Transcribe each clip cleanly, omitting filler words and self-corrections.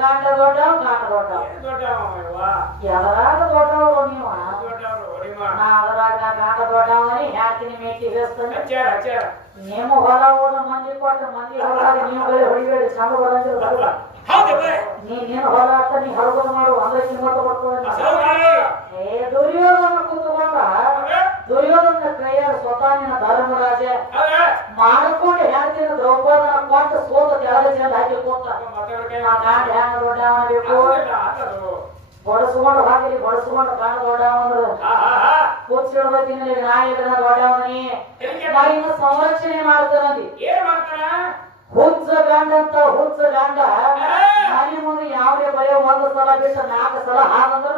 ಗಂಡ ದೊಡ್ಡವ ಗಂಡ ದೊಡ್ಡವ ಎದರಾಗ ದೊಡ್ಡವರು ನೀವು ಅದ್ರಾಗ ಗಂಡ ದೊಡ್ಡವನಿ ಯಾಕಿನ ಮೇಟಿ ಹೇಳ್ತಾನೆ ನಿಮ್ಮ ಹೊಲ ಹೋದ ಮಂದಿ ಕೊಟ್ಟ ಮಂದಿ ಹೊಲಾಗ ನೀವು ಬೆಳೆ ಹೊಡಿಬೇಡಿ ಚಂದ ಬರಂಗಿಲ್ಲ ನೀನ್ ಹೊಲ ಅಂತ ನೀ ಹರಗೋದು ಮಾಡು ಅಂದ್ರೆ ಕಿಮ್ಮತ್ತ ಬರ್ತದೆ ದುರ್ಯೋಧನ ಕೂತ್ಕೊಂಡ ದುರ್ಯೋಧನ ಕೈಯಾಗ ಸ್ವತಃ ನಿನ್ನ ಧರ್ಮರಾಜ ಮಾಡ್ಕೊಂಡು ಹೇಳ್ತೀನಿ ದ್ರೌಪದನ ಕೊಟ್ಟ ಸೋತ ಕೆಳಗೆ ಚೆಂದ ಹಾಕಿ ಕೂತ ಗಾಂಡ ಹ್ಯಾಂಗ ದೊಡ್ಡವನ ಬೇಕು ಬಡಸ್ಕೊಂಡು ಹಾಕಲಿ ಬಡಸ್ಕೊಂಡು ಗಾಂಡ ದೊಡ್ಡವಂದ್ರ ಕೂತ್ಸಿಡ್ಬೇಕಿನ ನಾಯಿಗನ ದೊಡ್ಡವನಿ ಇನ್ನು ಸಂರಕ್ಷಣೆ ಮಾಡ್ತಾನಂದಿ ಹುಚ್ಚ ಗಂಡ ಅಂತ ಹುಚ್ಚ ಗಂಡ ಮನೆ ಮುಂದೆ ಯಾವುದೇ ಬರೀ ಒಂದು ಸಲ ಬಿಟ್ಟು 4 ಸಲ ಹಾಗಂದ್ರ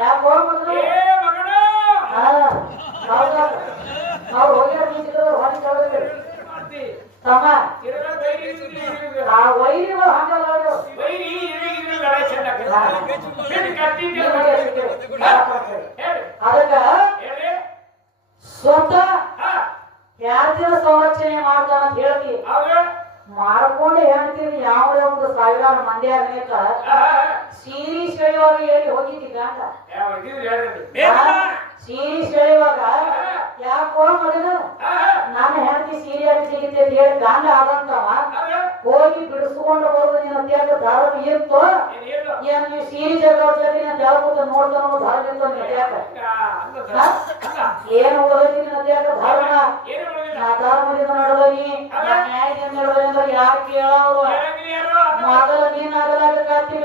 ಯಾಕೆ ಹೋಗ್ಬಂದ್ರು ಅವ್ರು ಹೋಗ್ಯಾರ ನಿಂತಿದ್ರು ಹೊರಗೆ ಕಳೆದ್ರು ತಮ್ಮ ಆ ವೈರಿಗಳು ಹಂಗಲ್ಲ ಅದಕ್ಕ ಸ್ವತಃ ಯಾರ್ದಿನ ಸಂರಕ್ಷಣೆ ಮಾಡ್ತಾನ ಅಂತ ಹೇಳ್ತಿ ಮಾಡ್ಕೊಂಡು ಹೇಳ್ತೀವಿ ಯಾವುದೇ ಒಂದು 1000 ಮಂದಿ ಆಗಬೇಕ ಸೀರಿ ಸೆಳೆಯುವಾಗ ಹೇಳಿ ಹೋಗಿದ್ದಿ ಗಂಡ ಸೀರಿ ಸೆಳೆಯುವಾಗ ಯಾಕೋ ಮಗನ ನಾನು ಹೇಳ್ತಿ ಸೀರಿಯಾಗಿ ಸಿಗುತ್ತೆ ಅಂತ ಹೇಳಿ ಗಂಡ ಆದಂತವ ಹೋಗಿ ಬಿಡಿಸ್ಕೊಂಡು ಬರೋದು ನಿನ್ನ ದೇಹ ಧರ್ಮ ಇತ್ತು ಏನ್ ನೀವು ಸೀರಿ ಜಗತ್ತಿನ ದೇವಕೂತ ನೋಡ್ತಾನೋ ಧರ್ಮ ಇತ್ತು ನಡೆಯಾಕ ಏನು ಉಳಿದೈತಿ ನಿನ್ನ ದೇಹ ಧರ್ಮ ನಾ ಧರ್ಮದಿಂದ ನಡೆದೀನಿ ನ್ಯಾಯದಿಂದ ನಡೆದೀನಿ ಅಂದ್ರೆ ಯಾರು ಕೇಳೋರು ಮೊದಲ ನೀನ್ ಆಗಲಾಗ ಕತ್ತಿ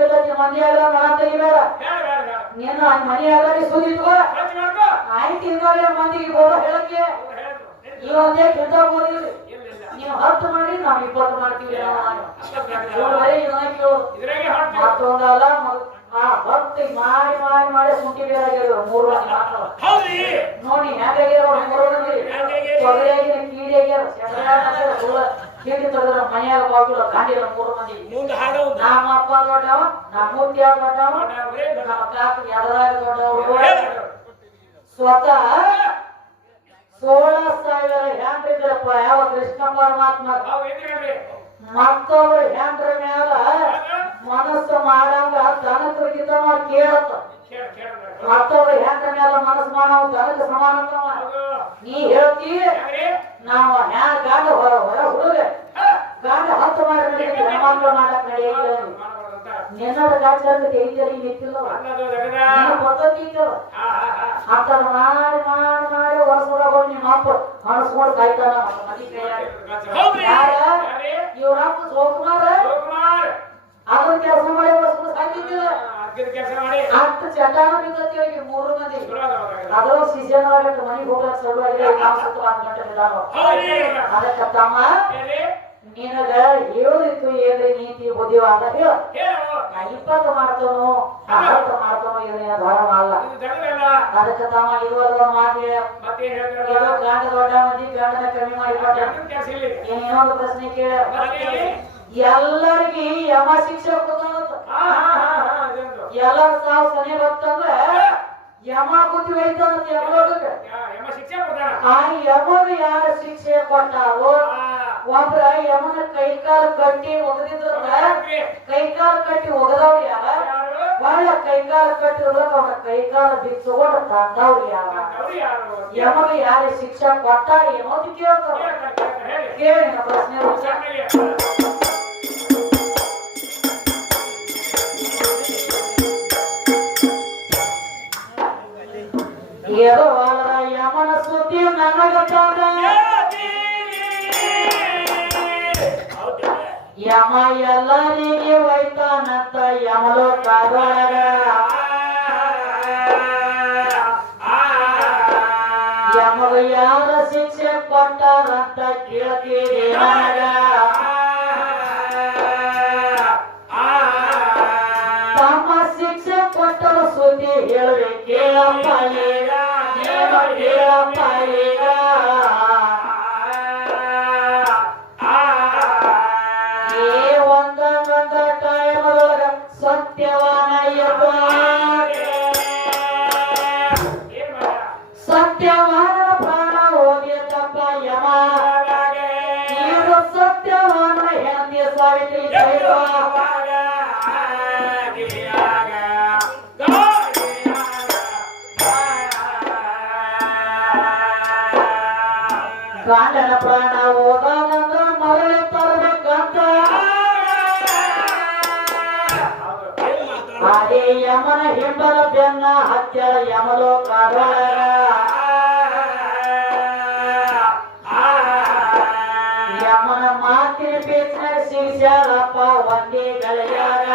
ಮಂದಿ ಆಗಲ್ಲ ಮನ ತೆಗಿಬೇಡ ನೀನು ಮನಿ ಆಗಲಿ ಸುದಿತ್ವ ಆಯ್ತು ಹಿಂಗಾಗ ಮಂದಿಗೆ ಬೋರ ಹೇಳಕ್ಕೆ ಇವತ್ತೇ ಕಿಂತ ಬೋದಿಲ್ಲ ನೀವು 10 ಮಾಡಿ ನಾವು 20 ಮಾಡ್ತೀವಿ ಮತ್ತೊಂದಲ್ಲ ಭಕ್ತಿ ಮಾಡಿ ಮಾಡಿ ಮಾಡಿ ಸುಂಟಿ ಬೇರಾಗಿರೋ 3 ಮಂದಿ ಮಾತ್ರ ನೋಡಿ ಹೆಂಗಾಗಿರೋ 3 ಮಂದಿ ತೊಗರಿಯಾಗಿನ ಕೀಡಿಯಾಗ್ಯಾರ ಕೀಡಿ ತೆಗೆದ್ರ ಮನೆಯಾಗ ಬಾಗಿಲ್ಲ ಗಾಂಡಿಲ್ಲ 3 ಮಂದಿ ನಮ್ಮ ಅಪ್ಪ ದೊಡ್ಡವ ನಮ್ಮ ಮುತ್ಯ ದೊಡ್ಡವ ನಮ್ಮ ಕಾಕ ಎದರಾಗ ದೊಡ್ಡವರು ಸ್ವತಃ 16,000 ಹೆಂಡ್ರಿದ್ರಪ್ಪ ಯಾವ ಕೃಷ್ಣ ಪರಮಾತ್ಮ ಮತ್ತೊಬ್ರು ಹೆಂಡ್ರ ಮ್ಯಾಲ ಮನಸ್ಸು ಮಾಡಂಗ ದನಕ್ಕಿಂತ ಕೇಳತ್ತ ಮತ್ತೊಬ್ರು ಹೆಂಡ್ರ ಮ್ಯಾಲ ಮನಸ್ಸು ಮಾಡವ ದನಕ್ಕೆ ಸಮಾನ ನೀ ಹೇಳ್ತಿ ನಾವು ಹ್ಯಾಂಗ ಗಾಂಡ ಹೊರ ಹುಡುಗ ಗಾಂಡ 10 ಮಾಡಿ ಮಾಡಕ್ ನಡೆಯಿಲ್ಲ ನಿನ್ನದ ಗಾಂಡ ತೆಗಿತರಿ ನಿಂತಿಲ್ಲ ಪದ್ಧತಿ ಅಂತ ಮಾಡಿ ಮಾಡಿ ಮಾಡಿ ವರ್ಷದಾಗ ನಿಮ್ಮ ಅಪ್ಪ ಅಣಸ್ಕೊಂಡು ಕಾಯ್ತಾನ ಇವ್ರಪ್ಪ ಜೋಕುಮಾರ ಅದನ್ನ ಕೆಲಸ ಮಾಡಿ ವರ್ಷ ಸಾಕಿದ್ದಿಲ್ಲ ಅಷ್ಟು ಚಟಾಣ ಬಿದ್ದತಿ 3 ಮಂದಿ ಅದ್ರ ಸೀಸನ್ ಮನೆಗೆ ಹೋಗ್ಲಕ್ ಸಲುವಾಗಿ ನಾವು ಸುತ್ತ 1 ಗಂಟೆ ನಿಧಾನ ಅದಕ್ಕೆ ತಮ್ಮ ನಿನಗ ಹೇಳೋದಿತ್ತು ಏನ್ರಿ ನೀತಿ ಬುದ್ಧಿವಾದ ಹೇಳ 20 ಮಾಡ್ತಾನೋ 40 ಮಾಡ್ತಾನೋ ಇದನ್ನ ಧರ್ಮ ಅಲ್ಲ ಅದಕ್ಕೆ ತಮ್ಮ ಇರುವಲ್ಲ ಮಾತು ಗಂಡ ದೊಡ್ಡ ಮಂದಿ ಗಂಡನ ಕಮ್ಮಿ ಮಾಡಿಕೊಟ್ಟ ಇನ್ನೊಂದು ಪ್ರಶ್ನೆ ಕೇಳ ಎಲ್ಲರಿಗೂ ಯಮ ಶಿಕ್ಷೆ ಎಲ್ಲರ ಸಾವು ಸನೆ ಬರ್ತಂದ್ರೆ ಯಮ ಬುದ್ಧಿ ಹೋಯ್ತಾನಂತ ಯಮಲೋಕಕ್ಕೆ ಆ ಯಮಗ ಯಾರ ಶಿಕ್ಷೆ ಕೊಟ್ಟಾರೋ ಒಬ್ರ ಯಮನ ಕೈಕಾಲು ಕಟ್ಟಿ ಒಗದಿದ್ರ ಕೈಕಾಲು ಕಟ್ಟಿ ಒಗದವ್ರು ಯಾರ ಒಳ್ಳ ಕೈಕಾಲು ಕಟ್ಟಿರೋದಾಗ ಅವನ ಕೈಕಾಲು ಬಿಚ್ಚುಕೊಂಡು ತಂದವ್ರು ಯಾರ ಯಮಗ ಯಾರ ಶಿಕ್ಷೆ ಕೊಟ್ಟಾರ ಏನೋದು ಕೇಳ್ತಾರ ಕೇಳಿ ಪ್ರಶ್ನೆ ಯಮನ ಸುದ್ದಿ ನನಗ ಯಮ ಎಲ್ಲರಿಗೆ ಒಯ್ತಾನಂತ ಯಮಲೋಕದೊಳಗ ಯಮಗ ಯಾರ ಶಿಕ್ಷೆ ಕೊಟ್ಟಾರಂತ ಕೇಳ್ತೀರಿ ನನಗ ತಮ್ಮ ಶಿಕ್ಷೆ ಕೊಟ್ಟರ ಸುದ್ದಿ ಹೇಳಿ ಕೇಳಪ್ಪ ಈಗ ಹೇಳಪ್ಪ ಈಗ ಒಂದೊಂದ ಟೈಮದೊಳಗ ಸತ್ಯವಾನಯ್ಯಪ್ಪ ಸತ್ಯವಾನ ಪ್ರಾಣ ಹೋಗಿತ್ತಪ್ಪ ಯಮ ಈಗ ಸತ್ಯವಾನ ಹೆಂಡತಿ ಸಾವಿತ್ರಿ ಪ್ರಾಣ ಹೋದಾಗಂದ್ರ ಮರಳಿ ತರಬೇಕಂತ ಅದೇ ಯಮನ ಹಿಂಬಲ ಬೆನ್ನ ಹತ್ಯಳ ಯಮಲೋಕದೊಳಗ ಯಮನ ಮಾತಿನ ಪೇಚಿನಾಗ ಸಿಗಿಸ್ಯಾರಪ್ಪ ಒಂದೇ ಗಳಿಯಾಗ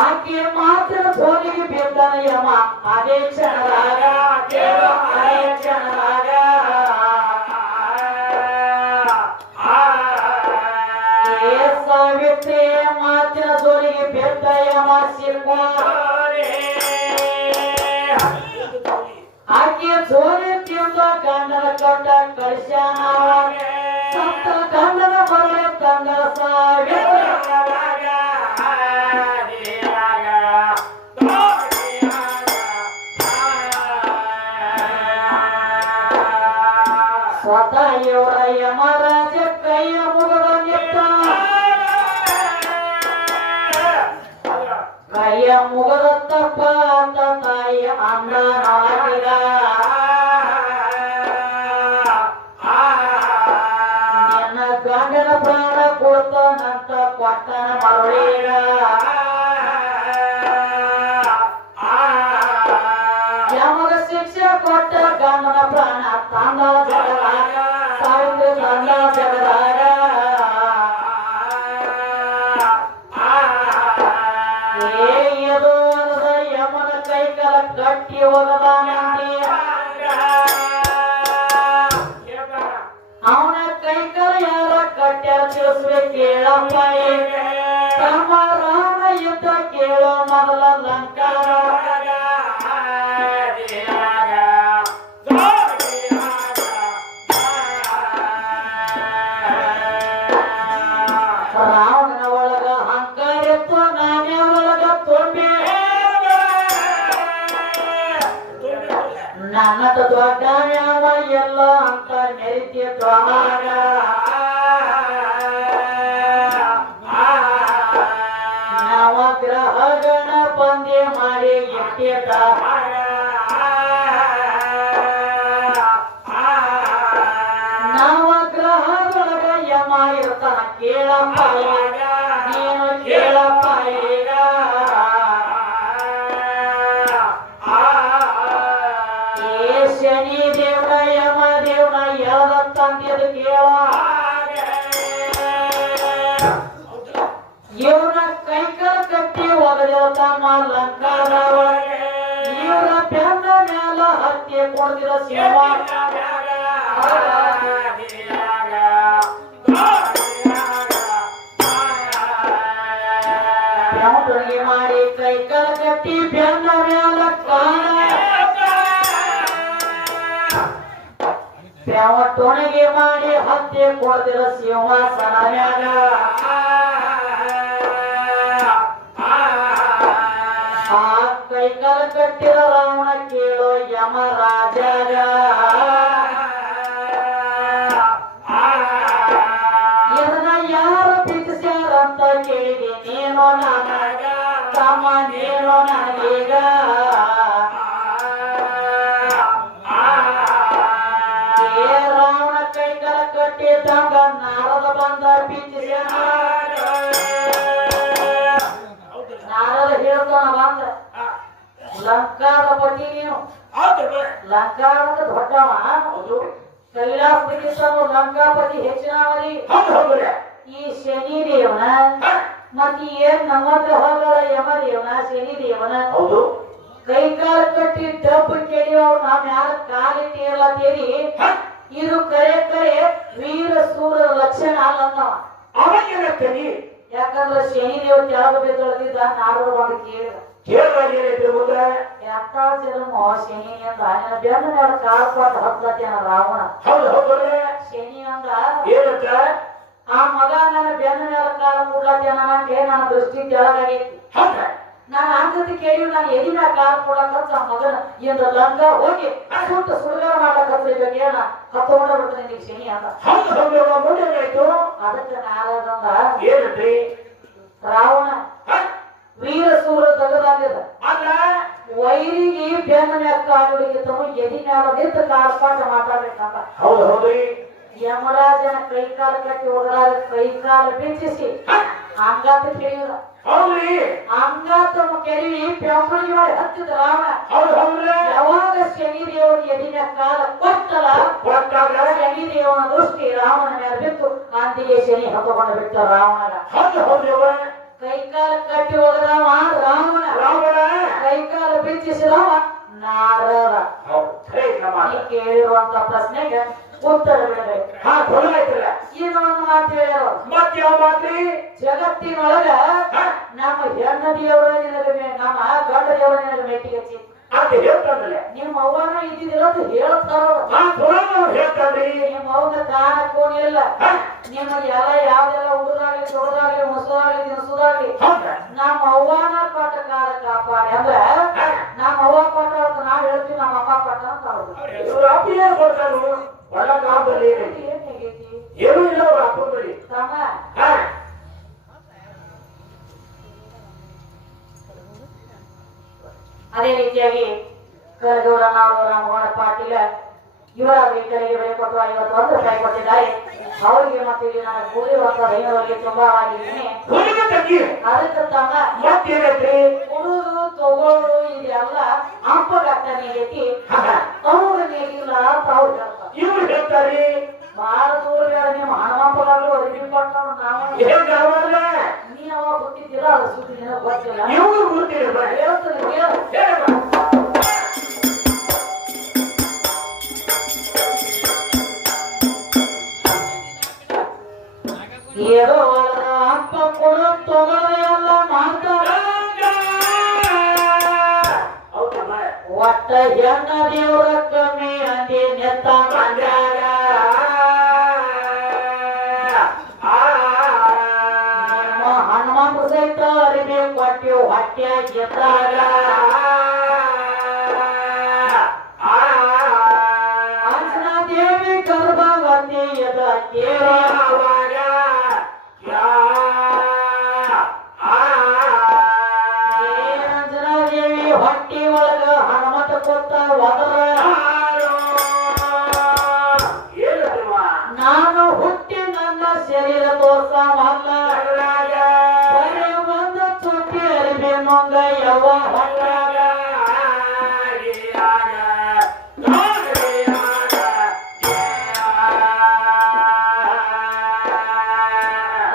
ಆಕೆ ಮಾತಿನ ಸೋಲಿಗೆ ಬಿದ್ದಾನ ಯಮ ಅದೇ ಕ್ಷಣದಾಗ ಅದೇ ಕ್ಷಣದಾಗ ಸಾವಿತ್ರಿ ಮಾತಿನ ಸೋಲಿಗೆ ಬಿದ್ದ ಯಮ ಸಿಕ್ಕ ಆಕೆ ಸೋಲಿ ತಿಂದ ಗಂಡನ ಕೊಟ್ಟ ಕಳಿಸ್ಯಾನ ಸತ್ತ ಗಂಡನ ಬರಲ ತಂದ ಸಾವಿತ್ರಿ ಸ್ವತಃ ಇವರ ಯಮರಾಜ ಕೈಯ ಮುಗದ ನಿತ್ತ ಕೈಯ ಮುಗದ ತಪ್ಪ ಅಂತ ತಾಯಿ ಅಂದನಾಗಿದ ನನ್ನ ಗಂಡನ ಪ್ರಾಣ ಕೊಡ್ತಾನಂತ ಕೊಟ್ಟನ ಮರಳಿಗ ಯಮಗ ಶಿಕ್ಷೆ ಕೊಟ್ಟ ಗಂಡನ ಪ್ರಾಣ ತಂದ ಜಗದಾಗ ಸಾವಿತ್ರಿ ತಂದ ಜಗದಾಗ ಯಮನ ಕೈಕಾಲ ಗಟ್ಟಿ ಹೋಗದ ಅವನ ಕೈಕಾಲ ಯಾರ ಕಟ್ಟ್ಯಾರ ತಿಳಿಸ್ರೆ ಕೇಳಪ್ಪ ತಮ್ಮ ರಾಮ ಯುದ್ಧ ಕೇಳೋ ಮೊದಲ ಲಂಕಾರ ರಾವಣನ ಒಳಗ ಅಹಂಕಾರ ಎತ್ತು ನಾನೇ ಒಳಗ ತುಂಬಿ ನನ್ನದ ದೊಡ್ಡ ಯಾವ ಎಲ್ಲ ಅಂತ ಮೆರಿತಿತ್ತು ಆಗ ನವಗ್ರಹಗಣ ಬಂದೆ ಮಾಡಿ ಇಟ್ಟಿದ್ದ ನವಗ್ರಹದೊಳಗ ಯಮ ಇರ್ತಾನ ಕೇಳಪ್ಪ ನೀನು ಕೇಳಪ್ಪ ಈಗ ಶನಿ ದೇವ್ರ ಯಮ ದೇವ್ರ ಎಳದಂತಂದಿದ್ದು ಕೇಳ ಇವರ ಕೈಕಾಲ ಕಟ್ಟಿ ಒಗದಿರತಮ್ಮ ಲಂಕಾದ ಒಳಗೆ ಇವರ ಬೆನ್ನ ಮ್ಯಾಲ ಹತ್ಯೆ ಕೊಡ್ದಿರ ಶಿವ ಬೆವಟೊಣಗಿ ಮಾಡಿ ಕೈಕಾಲ ಕಟ್ಟಿ ಬೆನ್ನ ಮ್ಯಾಲ ಬೆವಟೊಣಗಿ ಮಾಡಿ ಹತ್ಯೆ ಕೊಡ್ದಿರ ಸಿಂಹಾಸನ ಮ್ಯಾಗ ಆ ಕೈಕಾಲ ಕಟ್ಟಿರ ರಾವಣ ಕೇಳೋ ಯಮರಾಜಾಗ ಇದನ್ನ ಯಾರು ಬಿಡಿಸ್ಯಾರಂತ ಕೇಳಿದೆ ನೀನೋ ನನಗ ತಮ್ಮ ನೀನೋ ನನಗೀಗ ರಾವಣ ಕೈಕಾಲ ಕಟ್ಟಿದ್ದಂಗ ನಾರದ ಬಂದ ಬಿಡಿಸ್ಯಾನ ನಾರದ ಹೇಳ್ತಾನ ಬಂದ ಲಂಕಾದ ಪತಿ ನೀನು ಲಂಕಾದ ದೊಡ್ಡವ ಕೈಲಾಸಕ್ಕಿಂತನೂ ಲಂಕಾಪತಿ ಹೆಚ್ಚಿನವರಿ ಈ ಶನಿ ದೇವನ ಮತ್ತೆ ಏನ್ ನವಗ್ರಹಗಳ ಯಮ ದೇವನ ಶನಿ ದೇವನ ಕೈಕಾಲ ಕಟ್ಟಿ ಡಬ್ಬು ಕೆಡಿಯವ್ರು ನಾವ್ ಯಾರ ಕಾಲಿಟ್ಟಿ ಎಲ್ಲ ತೇರಿ ಇದು ಕರೆ ಕರೆ ವೀರ ಸೂರ ಲಕ್ಷಣ ಅಲ್ಲಂದವ ಅವಾಗೇನಾಗ್ತದೆ ಯಾಕಂದ್ರೆ ಶನಿ ದೇವ ಕೆಳಗ ಬಿದ್ದೊಳಗಿದ್ದ ನಾಡೋರು ಬಂದು ಕೇಳಿದ ಕೇಳಿದ್ರೆ ಮುಂದೆ ಎಂತ ಜನ್ಮ ಶನಿ ಅಂದ ಬೆನ್ನ ಮೇಲೆ ಕಾಳು ಕೊಟ್ಟು ಹತ್ತನ ರಾವಣ ಹೌದು ಶನಿ ಅಂದ ಏನಂತ ಆ ಮಗ ನನ್ನ ಬೆನ್ನ ಮೇಲೆ ಕಾಳು ಮುಡ್ಲತ್ತೇನ ನಂಗೆ ನನ್ನ ದೃಷ್ಟಿ ಕೆಳಗಾಗೈತಿ ನಾನು ಅಂಗತಿ ಕೇಳಿ ನಾನು ಎದಿನ ಕಾಳು ಕೊಡಕಂತ ಆ ಮಗನ ಇಂದ ಲಂಗ ಹೋಗಿ ಸುಟ್ಟು ಸುಡುಗಾರ ಮಾಡ್ಲಕತ್ತಿರ್ಬೇಕು ಏನ ಹತ್ತೊಂಡ ಬಿಡ್ತಾನೆ ನಿನಗೆ ಶನಿ ಅಂದ ಮುಂದೆ ಆಯ್ತು ಅದಕ್ಕೆ ನಾರದಂದ ಏನಂದ್ರಿ ರಾವಣ ವೀರ ಸೂರ ತಗದಾಗ್ಯದ ಅಲ್ಲ ವೈರಿಗೆ ಬೆನ್ನ ಮ್ಯಾಗ ಕಾಲುಡಿಗಿದ್ದನು ಎದಿ ಮ್ಯಾಲ ನಿಂತ ಕಾಲ್ಪಾಟ ಮಾತಾಡ್ಬೇಕಂತ ಹೌದು ಹೌದ್ರಿ ಯಮರಾಜನ ಕೈ ಕಾಲು ಕಟ್ಟಿ ಹೋಗಲಾರ ಕೈ ಕಾಲು ಬಿಚ್ಚಿಸಿ ಅಂಗಾತ ಕೆರೆಯುದ ಹೌದ್ರಿ ಅಂಗಾತ ಕೆರೆವಿ ಬೆಂಬಲಿಗೆ ಮಾಡಿ ಹತ್ತಿದ ರಾಮ ಹೌದು ಹೌದ್ರಿ ಯಾವಾಗ ಶನಿ ದೇವರ ಎದಿನ ಕಾಲ ಕೊಟ್ಟಲ ಕೊಟ್ಟಾಗ ಶನಿ ದೇವನ ದೃಷ್ಟಿ ರಾಮನ ಮೇಲೆ ಬಿತ್ತು ಕಾಂತಿಗೆ ಶನಿ ಹತ್ತಕೊಂಡು ಬಿಟ್ಟ ರಾವಣಗ ಹೌದು ಹೌದ್ರಿ ಅವ್ವ ಕೈ ಕಾಲು ಕಟ್ಟಿ ಹೋಗದವ ರಾಮನ ರಾವಣ ಕೈ ಕಾಲು ಬಿಚ್ಚಿಸಿದವ ನಾರದ ಹೌದು ಸರಿ ನಮ್ಮ ನೀ ಕೇಳಿರುವಂತ ಪ್ರಶ್ನೆಗೆ ಉತ್ತರ ಬಿಡಬೇಕು ಹಾ ತೊಳೆ ಆಯ್ತಲ್ಲ ಇನ್ನೊಂದು ಮಾತು ಹೇಳೋ ಮತ್ ಯಾವ ಮಾತ್ರಿ ಜಗತ್ತಿನೊಳಗ ನಮ್ಮ ಹೆಣ್ಣ ದೇವರ ನಿನಗೆ ನಮ್ಮ ಗಂಡ ದೇವರ ನಿನಗೆ ಮೆಟ್ಟಿಗೆ ಹಚ್ಚಿ ಅಂತ ಹೇಳ್ತಾನಲ್ಲ ನಿಮ್ಮ ಅವ್ವನ ಇದ್ದಿದ್ದಿಲ್ಲ ಅಂತ ಹೇಳ್ತಾರ ಹಾ ತೊಳೆ ಹೇಳ್ತಾನ್ರಿ ನಿಮ್ಮ ಅವ್ವನ ಕಾಣಕ್ಕೋನಿಲ್ಲ ನಿಮಗೆ ಎಲ್ಲ ಯಾವ್ದೆಲ್ಲ ಹುಡುಗಾಗ್ಲಿ ತೊಡದಾಗ್ಲಿ ಮೊಸರಾಗ್ಲಿ ದಿನಸುದಾಗ್ಲಿ ಹೌದಾ ನಮ್ಮ ಅವ್ವನ ಕೊಟ್ಟ ಕಾಲ ಕಾಪಾಡಿ ಅಂದ್ರ ನಮ್ಮ ಅವ್ವ ಕೊಟ್ಟ ನಾವ್ ಹೇಳ್ತೀವಿ ನಮ್ಮ ಅಪ್ಪ ಕೊಟ್ಟ ಅಂತ ಅವ್ರು ಇವ್ರ ಅಪ್ಪ ಏನ್ ಕೊಡ್ತಾನು ಒಳ್ಳ ಕಾಲದಲ್ಲಿ ಏನೈತಿ ಏನಾಗೈತಿ ಏನೂ ಇಲ್ಲ ಅವ್ರ ಅಪ್ಪಂದ್ರಿ ತಮ್ಮ ಹಾ ಅದೇ ರೀತಿಯಾಗಿ ಕರಗೌಡನವರು ರಾಮಗೌಡ ಪಾಟೀಲ ಇವರ ವೆಹಿಕಲ್ಗೆ ಬೆಲೆ ಕೊಟ್ಟು 51 ರೂಪಾಯಿ ಕೊಟ್ಟಿದ್ದಾರೆ ಅವರಿಗೆ ಮತ್ತೆ ಇಲ್ಲಿ ನಾನು ಕೂಡಿರುವಂತ ದೈವರಿಗೆ ತುಂಬಾ ಆಗಿದ್ದೀನಿ ಹುಡುಗ ತಂಗಿ ಅದಕ್ಕೆ ತಮ್ಮ ಮತ್ತೇನೈತ್ರಿ ಕೊಡುದು ತಗೊಳ್ಳೋದು ಇದೆಲ್ಲ ಅಪ್ಪಗಟ್ಟನೆಗೈತಿ ಅವ್ರ ನೀಗಿಲ್ಲ ಅಂತ ಅವ್ರು ಹೇಳ್ತಾರೆ ಇವ್ರು ಹೇಳ್ತಾರಿ ಬಾಳ ದೂರ ಬೇಡ ನಿಮ್ಮ ಹನುಮಪ್ಪಗಾಗ್ಲೂ ಅರಿವಿ ಕೊಟ್ಟವ್ರು ನಾವು ಏನ್ ಯಾವಲ್ಲ ನೀ ಅವಾಗ ಗೊತ್ತಿದ್ದಿಲ್ಲ ಅದು ಸುದ್ದಿ ನಿನಗೆ ಗೊತ್ತಿಲ್ಲ ಇವ್ರು ಗೊತ್ತಿಲ್ಲ ಹೇಳ್ತಾರೆ ಕೇಳು ಹೇಳಮ್ಮ ಏನೋ ಅಪ್ಪ ಕೊಡು ತಗೊಳ್ಳೋ ಎಲ್ಲ ಮಾಡ್ತಾರ ಹೌದಮ್ಮ ಒಟ್ಟ ಹೆಣ್ಣ ದೇವರ ಕಮ್ಮಿ ಅಂದಿ ನೆತ್ತ ಮಂಡ್ಯಾಗ ನಿಮ್ಮ ಹನುಮಂತ ಸಹಿತ ಅರಿವಿ ಕೊಟ್ಟಿವ್ ಹೊಟ್ಯಾಗಿದ್ದಾಗ ಅಂಜನಾ ದೇವಿ ಗರ್ಭವತಿ ಎದ ಕೇಳ ಅಂಜನಾ ದೇವಿ ಹೊಟ್ಟಿ ಒಳಗ ಹನುಮಂತ ಕೊಟ್ಟ ಒದರ ನಾನು ಹುಟ್ಟಿ ನನ್ನ ಶರೀರ ತೋರ್ಸವಲ್ಲ ಬರೀ ಒಂದು ಚುಟ್ಟಿ ಅರಿವಿ ಮುಂಗ ಯವ್ವ ಹೊಟ್ಟಾಗ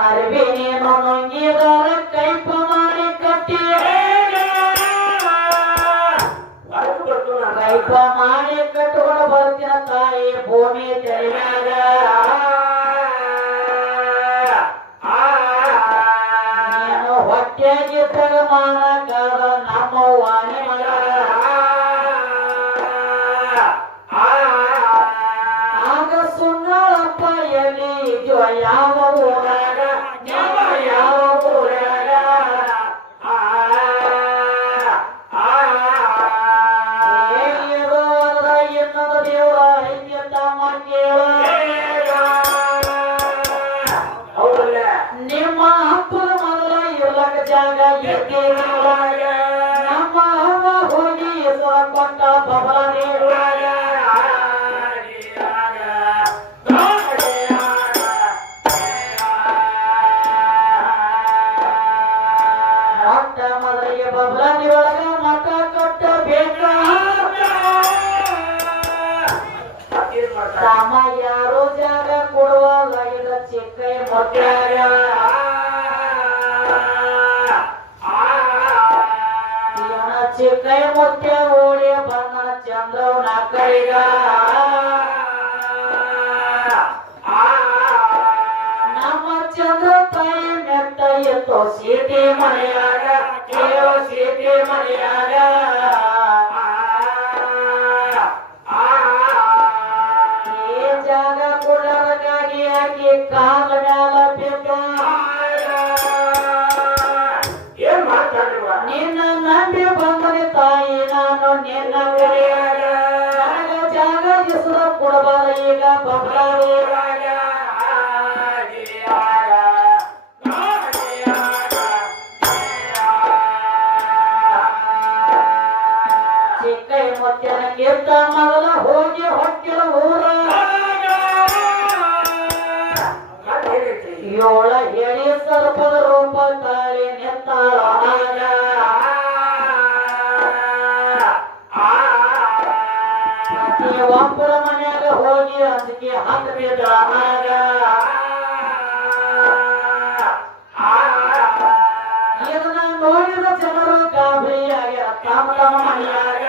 ಅರಿವಿ ನೀನು ನುಂಗಿದರ ಕೈಪ ಮಾಡಿ ಕಟ್ಟಿ ಕೈಪ ಮಾಡಿ ಕಟ್ಟುಕೊಂಡು ಬರ್ತಿನ ತಾಯಿ ಭೂಮಿ ತೆರೆಯಾಗ ನೀನು ಹೊಟ್ಟೆಗಿದ್ದಾಗ ಮಾಡಕಾದ ನಮ್ಮ ವಾಣಿ ಮಗ ಆಗ ಸುಣ್ಣಪ್ಪ ಎಲ್ಲಿ ಇದೆಯೋ ಯಾವ ಊರಾಗ ಯಾವ ಊರಾಗ ಇನ್ನೊಂದು ದೇವರ ಐತಿ ತಮ್ಮ ಕೇಳು ನಿಮ್ಮ ಅಪ್ಪನ ಮೊದಲ ಇರ್ಲಕ ಜಾಗ ಎದ್ದೇಳಾಗ ನಮ್ಮ ಅವ್ವ ಹೋಗಿ ಹೆಸರ ಕೊಟ್ಟ ಬಬಲ ನೀಡುವಾಗ ಮೊಟ್ಟ ಮೊದಲಿಗೆ ಬಬಲ ನೀರೊಳಗ ಮಠ ಕಟ್ಟಬೇಕ ತಮ್ಮ ಯಾರು ಜಾಗ ಕೊಡುವಾಗ ಇದ ಚಿಕ್ಕೈ ಮೊಟ್ಟಾಗ ಇವನ ಚಿಕ್ಕೈ ಮುತ್ಯ ಓಡಿ ಬಂದನ ಚಂದ್ರವನ ಕೈಗ ನಮ್ಮ ಚಂದ್ರ ತಾಯಿ ಮೆಟ್ಟ ಎತ್ತೋ ಸೀಟಿ ಮನೆಯಾಗ ಕೇಳೋ ಸೀಟಿ ಮನೆಯಾಗ ಈ ಜಾಗ ಕೊಡೋದಕ್ಕಾಗಿ ಆಕಿ ಕಾಲ ಮ್ಯಾಲ ಬಿದ್ದು ಏನ್ ಮಾಡ್ತಾರಿವ ನಿನ್ನ ನಂಬಿ ಬಂದನೆ ತಾಯಿ ನಾನು ನಿನ್ನ ಕರೆಯಾಗ ನನಗ ಜಾಗ ಹೆಸರು ಕೊಡಬಾರ ಈಗ ಬಬ್ಬರಾಗ ಮೊಟ್ಟ ಏಳ ಎಳಿ ಸರ್ಪದ ರೂಪ ತಾಳಿ ನಿಂತಾಳಾಗ ಒಬ್ಬರ ಮನ್ಯಾಗ ಹೋಗಿ ಅಂಜಿಕೆ ಹಾಕಬೇಕ ಇದನ್ನ ನೋಡಿದ ಜನರು ಗಾಬರಿಯಾಗ ತಮ್ಮ ತಮ್ಮ ಮನೆಯಾಗ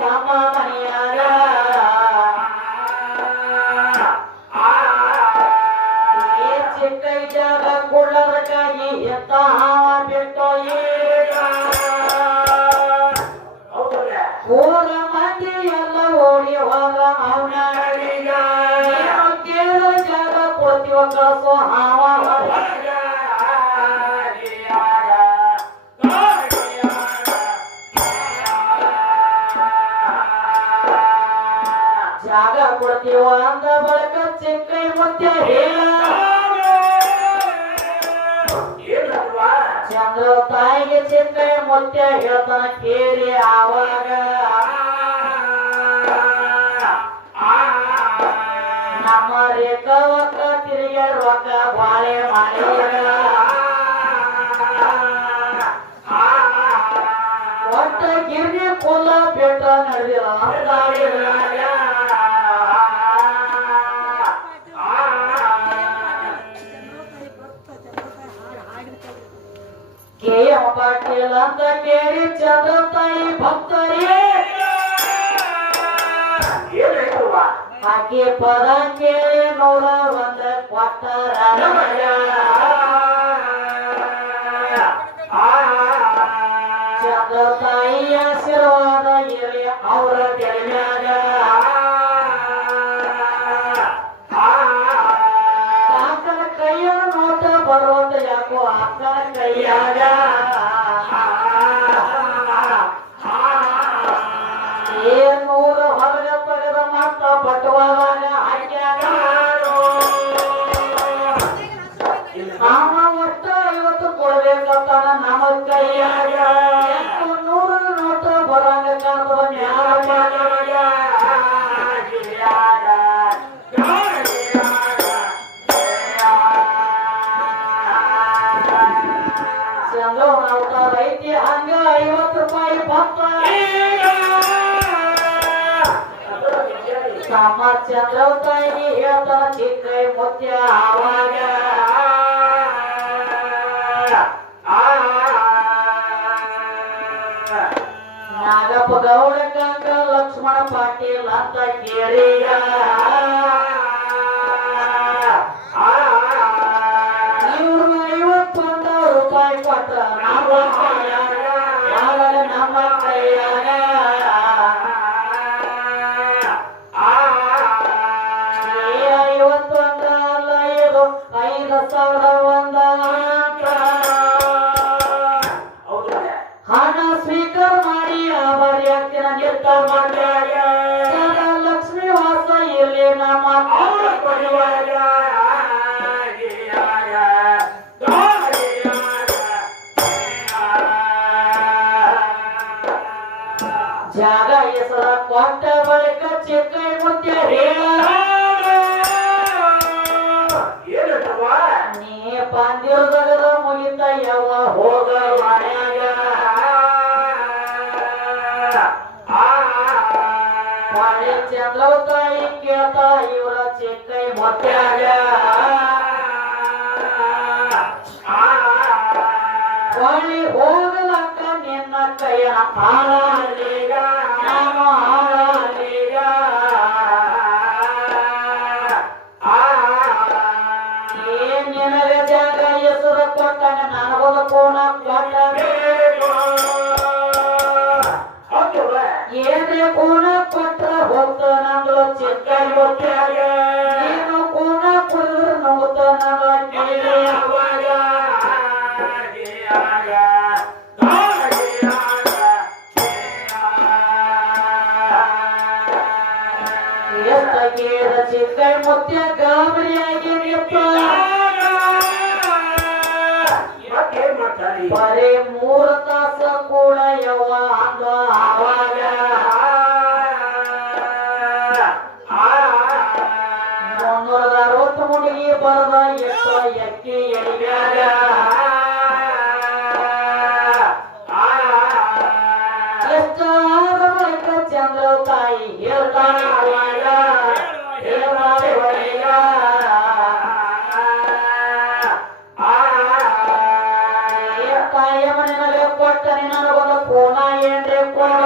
ತಮ್ಮ ಮನೆಯಾಗ ಚಿಕ್ಕ ಜಾಗ ಕೊಳ್ಳದಕ್ಕಾಗಿ ಎತ್ತ ಹಾವ ಬಿಟ್ಟು ಊರ ಮಂದಿ ಎಲ್ಲ ಓಡಿ ಹೋದ ಅವನ ಕೇಳಿದ ಜಾಗ ಕೊಡ್ತೀವ ಕಳಿಸೋ ಹಾವ ಜಾಗ ಕೊಡ್ತೀವ ಅಂದ ಬಳಿಕ ಚಿಕ್ಕ ಮುತ್ಯ ಚಂದ್ರ ತಾಯಿಗೆ ಚಿಕ್ಕ ಮುತ್ಯ ಹೇಳ್ತಾನ ಕೇಳಿ ಆವಾಗ ನಮ್ಮ ರೇಖವಕ್ಕ ತಿರುಗಿ ರೊಕ್ಕ ಬಾಳೆ ಮಾಡಿದ ಒಟ್ಟ ಗಿರ್ನಿ ಕೊಲ್ಲ ಬೆಟ್ಟ ನಡೆದಿಲ್ಲ ಕೆಎಂ ಪಾಟೀಲ್ ಅಂತ ಕೇಳಿ ಚಂದ್ರ ತಾಯಿ ಭಕ್ತರಿ ಆಕೆ ಪದ ಕೇಳಿ 101 ಕೊಟ್ಟರ ಚಂದ್ರ ತಾಯಿ ಆಶೀರ್ವಾದ ಇರಲಿ ಅವರ ಗೆಳೆಯಾಗ ಕಾಕನ ಕೈಯ ನೋಟ ಬರುವಂತ ಯಾಕೋ ಅಕ್ಕನ ಕೈಯಾಗ ಏನೂರ ಹೊರಗ ತೆಗೆದ ಮತ್ತ ಬಟವಾದಾಗ ಹಾಕ್ಯಾಗ ನಾವ ಒಟ್ಟ 50 ಕೊಡ್ಬೇಕಂತಾನ ನಮ್ಮ ಕೈಯಾಗ 100 ನೋಟ ಬರಂಗ ಕಾಣದ ಚಂದ್ರ ನಾವುತ ರೈತಿ ಹಂಗ 50 ರೂಪಾಯಿ ಭಕ್ತ ನಮ್ಮ ಚಂದ್ರ ತಾಯಿ ಹೇಳ್ತಾನ ಚಿಕ್ಕ ಮುತ್ಯ ಆವಾಗ ನಾಗಪ್ಪ ಗೌಡ ಕಾಕ ಲಕ್ಷ್ಮಣ ಪಾಟೀಲ್ ಅಂತ ಕೇಳಿಗ ಇವ್ರು 51 ರೂಪಾಯಿ ಕೊಟ್ಟ ನಮ್ಮ ಕೈಯಾಗ 51 ಅಲ್ಲ ಇದು 5,001 ಹಣ ಸ್ವೀಕಾರ ಮಾಡಿ ಅವರ ಯಾಕಿನ ನಿರ್ಧಾರ ಮಾಡ್ಯಾಗ ಲಕ್ಷ್ಮೀ ವಾಸ ಇಲ್ಲಿ ನಮ್ಮ ಪರಿವಾರ ಜಾಗ ಹೆಸರ ಕೊಟ್ಟ ಬಳಿಕ ಚಿಕ್ಕ ಮುತ್ಯ ನೀ ಪಂದಿರದಾಗ ಮುಗಿತ ಯಾವ ಹೋಗ ಮನ್ಯಾಗ ಚಂದ್ರ ತಾಯಿ ಕೇಳ್ತ ಇವರ ಚಿಕ್ಕ ಮುತ್ಯಾಗ ಹೊಳ್ಳಿ ಹೋಗಲಕ್ಕ ನಿನ್ನ ಕೈಯ ಹಾಳೀಗ ನಮ್ಮ ಹಾಳೀಗ ಏನ್ ನಿನಗ ಜಾಗ ಹೆಸರು ಕೊಟ್ಟಾಗ ನನಗೊಂದು ಕೋಣ ಕೊಟ್ಟಬೇಕು ಏನ್ರೆ ಕೋಣ ಕೊಟ್ರ ಹೋಗ್ತಾನಂದ್ರು ಚಿಕ್ಕ ಮುತ್ಯಾಗ ನೀನು ಕೋಣ ಕುಡಿದ್ರು ನೋಡ್ತಾನಂದ್ರ ಕೇಳಿ ಚಿಕ್ಕ ಮುತ್ಯ ಗಾಬರಿಯಾಗಿ ಬರೀ 3 ತಾಸ ಕೂಡ ಯವ್ವ ಅಂದ ಆವಾಗ 360 ಮುಡಿಗೆ ಬರದ ಎಷ್ಟ ಎಕ್ಕಿ ಎಳಿಬ್ಯಾಗ ಎಷ್ಟ ಬಳಿಕ ಚಂದ್ರ ತಾಯಿ ಹೇಳ್ತಾಳ ತಾಯಿಯ ಮನೆಯಲ್ಲಿ ಕೊಟ್ಟ ನನಗೊಂದು ಕೋಣ ಏನ್ರಿ ಕೋಣ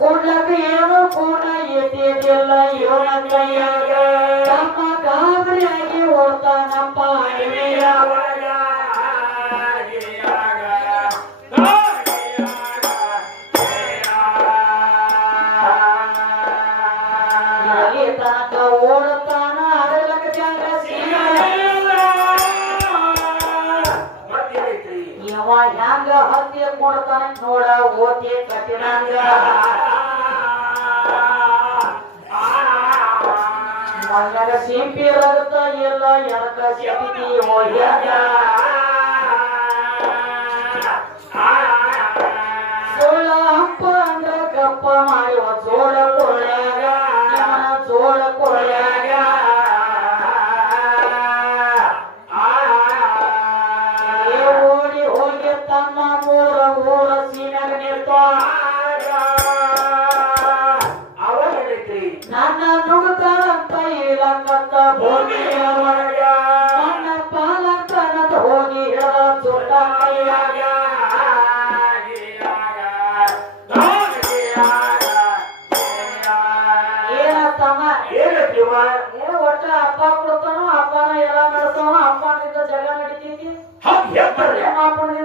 ಕೊಡ್ಲಕ್ಕ ಏನು ಕೋಣ ಎತ್ತಿದಿಲ್ಲ ಇವನ ಕೈಯಾಗ ತಮ್ಮ ಗಾಬರಿಯಾಗಿ ಓಡ್ತಾನಪ್ಪ ಅಡವಿಯ ಒಳಗ ತನಕ ಓಡುತ್ತಾನ ಅದಲಕ್ಕ ಜಾಗ ಇವ ಹ್ಯಾಂಗ ಹತ್ತಿ ಕೊಡ್ತಾನ ನೋಡ ಓತಿ ಕಟ್ಟಿನಂಗ ಮಣ್ಣಾಗ ಸಿಂಪಿ ರಗತ ಎಲ್ಲ ಎನಕ ಸಿಪಿ ಹೋಗ್ಯಾಗ ಸೋಳ ಹಪ್ಪ ಅಂದ್ರ ಗಪ್ಪ ಮಾಡುವ ಜೋಳ ಕೊಳ್ಯಾಗ ಇವನ ಜೋಳ ಕೊಳ್ಯಾಗ ಓಡಿ ಹೋಗಿ ತಮ್ಮ ಊರ ಸೀನಾಗ ನಿಲ್ತಾಗ ನನ್ನ ನುಗ್ತಾರಂತ ಇಳಕತ್ತ ಭೂಮಿಯ ಒಳಗ ನನ್ನ ಪಾಲಕನದ ಹೋಗಿ ಹೇಳ ಜೋಟ ಕೈಯಾಗ ಏನತ್ತಮ್ಮ ಏನು ಒಟ್ಟ ಅಪ್ಪ ಕೊಡ್ತಾನೋ ಅಪ್ಪನ ಎಲ್ಲ ನಡೆಸೋಣ ಅಪ್ಪನಿಂದ ಜಗ ನಡಿತೈತಿ ನಿಮ್ಮ ಅಪ್ಪನಿಂದ